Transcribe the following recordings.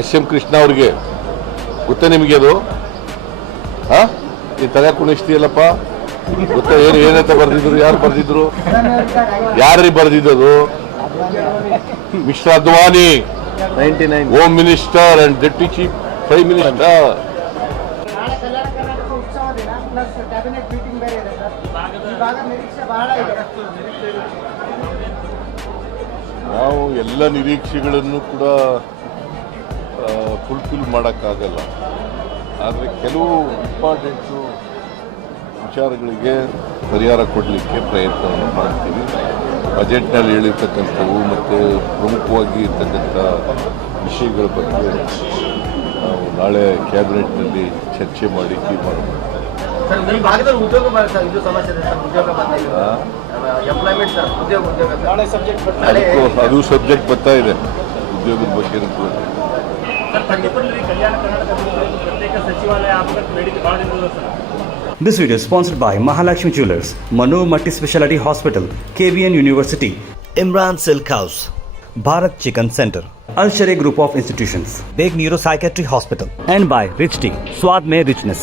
SM. Krishna ಅವ್ರಿಗೆ ಗೊತ್ತಾ ನಿಮಗೆ ಅದು? ಈ ತಲೆ ಕುಣಿಸ್ತೀಯಲ್ಲಪ್ಪ, ಗೊತ್ತಾ? ಏನಂತ ಬರ್ದಿದ್ರು? ಯಾರು ಬರ್ದಿದ್ರು? ಯಾರ್ರಿ ಬರ್ದಿದ್ದದು? Mister Advani, 99 home minister and deputy chief prime minister. ನಾವು ಎಲ್ಲ ನಿರೀಕ್ಷೆಗಳನ್ನು ಕೂಡ ಫುಲ್ಫಿಲ್ ಮಾಡೋಕ್ಕಾಗಲ್ಲ. ಆದರೆ ಕೆಲವು ಇಂಪಾರ್ಟೆಂಟು ವಿಚಾರಗಳಿಗೆ ಪರಿಹಾರ ಕೊಡಲಿಕ್ಕೆ ಪ್ರಯತ್ನವನ್ನು ಮಾಡ್ತೀವಿ. ಬಜೆಟ್ನಲ್ಲಿ ಹೇಳಿರ್ತಕ್ಕಂಥವು ಮತ್ತು ಪ್ರಮುಖವಾಗಿ ಇರ್ತಕ್ಕಂಥ ವಿಷಯಗಳ ಬಗ್ಗೆ ನಾವು ನಾಳೆ ಕ್ಯಾಬಿನೆಟ್ನಲ್ಲಿ ಚರ್ಚೆ ಮಾಡಿ ತೀರ್ಮಾನ ಮಾಡ್ತೀವಿ. ಅದು ಸಬ್ಜೆಕ್ಟ್ ಬರ್ತಾ ಇದೆ ಉದ್ಯೋಗದ ಬಗ್ಗೆ. This video is sponsored by Mahalakshmi Jewelers, Manu Multi-Speciality Hospital, KVN University, Imran Silk House, Bharat Chicken Center, Al Sharia Group of Institutions, Big Neuropsychiatry Hospital, and by Rich Tea, Swad Mein Richness.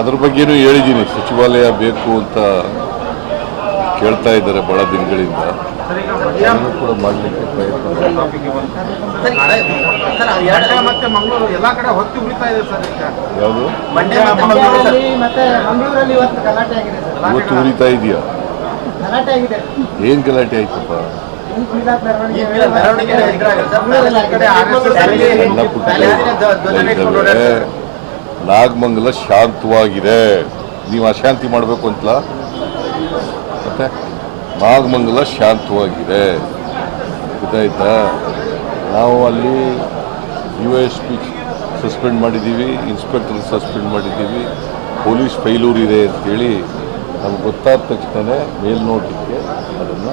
ಅದ್ರ ಬಗ್ಗೆನೂ ಹೇಳಿದ್ದೀನಿ. ಸಚಿವಾಲಯ ಬೇಕು ಅಂತ ಕೇಳ್ತಾ ಇದ್ದಾರೆ ಬಹಳ ದಿನಗಳಿಂದ. ಅದನ್ನು ಕೂಡ ಮಾಡಲಿಕ್ಕೆ ಪ್ರಯತ್ನ. ಯಾವುದು ಇವತ್ತು ಉರಿತಾ ಇದೆಯಾ? ಏನ್ ಗಲಾಟೆ ಆಯ್ತಪ್ಪ? ನಾಗಮಂಗಲ ಶಾಂತವಾಗಿದೆ. ನೀವು ಅಶಾಂತಿ ಮಾಡಬೇಕು ಅಂತಲ್ಲ. ಮತ್ತೆ ನಾಗಮಂಗಲ ಶಾಂತವಾಗಿದೆ, ಗೊತ್ತಾಯ್ತಾ? ನಾವು ಅಲ್ಲಿ USP ಸಸ್ಪೆಂಡ್ ಮಾಡಿದ್ದೀವಿ, ಇನ್ಸ್ಪೆಕ್ಟರ್ ಸಸ್ಪೆಂಡ್ ಮಾಡಿದ್ದೀವಿ, ಪೊಲೀಸ್ ಫೈಲೂರ್ ಇದೆ ಅಂತೇಳಿ ನಮ್ಗೆ ಗೊತ್ತಾದ ತಕ್ಷಣ ಮೇಲ್ನೋಟಕ್ಕೆ ಅದನ್ನು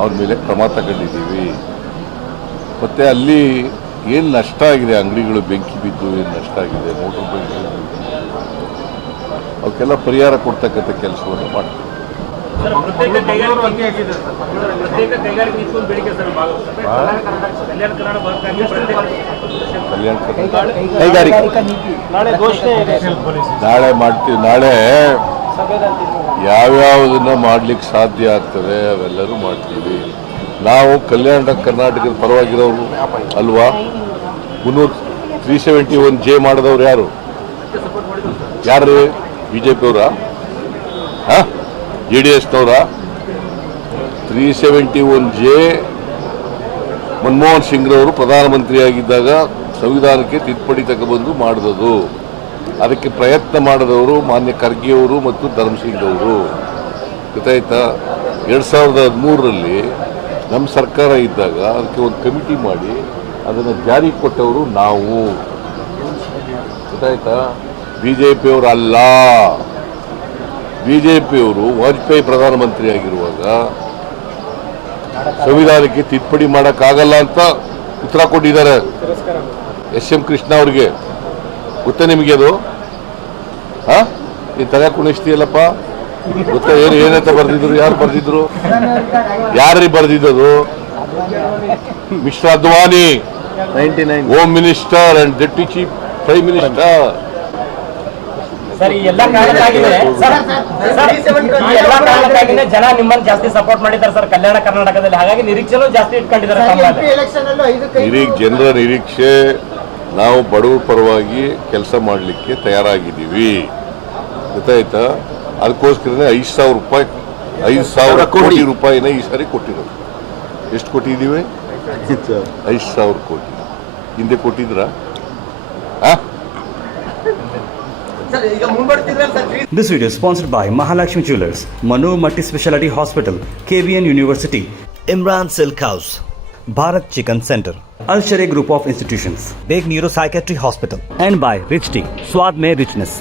ಅವ್ರ ಮೇಲೆ ಕ್ರಮ ತಗೊಂಡಿದ್ದೀವಿ. ಮತ್ತು ಅಲ್ಲಿ ಏನು ನಷ್ಟ ಆಗಿದೆ, ಅಂಗಡಿಗಳು ಬೆಂಕಿ ಬಿದ್ದು ಏನು ನಷ್ಟ ಆಗಿದೆ, ಮೋಟರ್ ಬೈಕ್ ಅವಕ್ಕೆಲ್ಲ ಪರಿಹಾರ ಕೊಡ್ತಕ್ಕಂಥ ಕೆಲಸವನ್ನು ಮಾಡ್ತೀವಿ. ನಾಳೆ ಮಾಡ್ತೀವಿ. ನಾಳೆ ಯಾವ್ಯಾವುದನ್ನ ಮಾಡ್ಲಿಕ್ಕೆ ಸಾಧ್ಯ ಆಗ್ತದೆ ಅವೆಲ್ಲರೂ ಮಾಡ್ತೀವಿ. ನಾವು ಕಲ್ಯಾಣ ಕರ್ನಾಟಕದ ಪರವಾಗಿರೋರು ಅಲ್ವಾ? 371J ಮಾಡಿದವ್ರು ಯಾರು? ಯಾರು? BJP ಅವರ? JDSನವರ? 371J ಮನಮೋಹನ್ ಸಿಂಗ್ರವರು ಪ್ರಧಾನಮಂತ್ರಿಯಾಗಿದ್ದಾಗ ಸಂವಿಧಾನಕ್ಕೆ ತಿದ್ದುಪಡಿ ತಗೊಬಂದು ಮಾಡಿದದು. ಅದಕ್ಕೆ ಪ್ರಯತ್ನ ಮಾಡಿದವರು ಮಾನ್ಯ ಖರ್ಗೆಯವರು ಮತ್ತು ಧರ್ಮಸಿಂಗ್ ಅವರು, ಗೊತ್ತಾಯ್ತಾ? 2013ರಲ್ಲಿ ನಮ್ಮ ಸರ್ಕಾರ ಇದ್ದಾಗ ಅದಕ್ಕೆ ಒಂದು ಕಮಿಟಿ ಮಾಡಿ ಅದನ್ನು ಜಾರಿ ಕೊಟ್ಟವರು ನಾವು, ಗೊತ್ತಾಯ್ತಾ? BJPಯವರು ಅಲ್ಲ. BJPಯವರು ವಾಜಪೇಯಿ ಪ್ರಧಾನಮಂತ್ರಿ ಆಗಿರುವಾಗ ಸಂವಿಧಾನಕ್ಕೆ ತಿದ್ದುಪಡಿ ಮಾಡೋಕ್ಕಾಗಲ್ಲ ಅಂತ ಉತ್ತರ ಕೊಟ್ಟಿದ್ದಾರೆ ಎಸ್.ಎಂ. ಕೃಷ್ಣ ಅವ್ರಿಗೆ. ಗೊತ್ತಾ ನಿಮಗೆ ಅದು? ಈ ತಲೆ ಕುಣಿಸ್ತೀಯಲ್ಲಪ್ಪ, ಗೊತ್ತಾ? ಏನಂತ ಬರ್ದಿದ್ರು? ಯಾರು ಬರ್ದಿದ್ರು? ಯಾರ್ರಿ ಬರ್ದಿದ್ದದು? Mister Advani, 99 home minister and deputy chief prime minister. Sir, ಈ ಎಲ್ಲ ಕಾರಣಕ್ಕಾಗಿದೆ ಜನ ನಿಮ್ಮನ್ನು ಜಾಸ್ತಿ ಸಪೋರ್ಟ್ ಮಾಡಿದ್ದಾರೆ ಸರ್ ಕಲ್ಯಾಣ ಕರ್ನಾಟಕದಲ್ಲಿ. ಹಾಗಾಗಿ ನಿರೀಕ್ಷೆನೂ ಜಾಸ್ತಿ ಇಟ್ಕೊಂಡಿದ್ದಾರೆ. ಜನರ ನಿರೀಕ್ಷೆ, ನಾವು ಬಡವರ ಪರವಾಗಿ ಕೆಲಸ ಮಾಡಲಿಕ್ಕೆ ತಯಾರಾಗಿದ್ದೀವಿ, ಗೊತ್ತಾಯ್ತಾ? ಅದಕ್ಕೋಸ್ಕರನೇ 5,000 ಕೋಟಿ ರೂಪಾಯಿನ ಈ ಸಾರಿ ಕೊಟ್ಟಿರೋದು. ಎಷ್ಟು ಕೊಟ್ಟಿದ್ದೀವಿ? 5,000 ಕೋಟಿ. ಹಿಂದೆ ಕೊಟ್ಟಿದ್ರಾ? This video is sponsored by Mahalakshmi Jewelers, Manu Multi-Speciality Hospital, KVN University, Imran Silk House, Bharat Chicken Center, Al Sharia Group of Institutions, Big Neuropsychiatry Hospital, and by Rich Tea, Swad Mein Richness.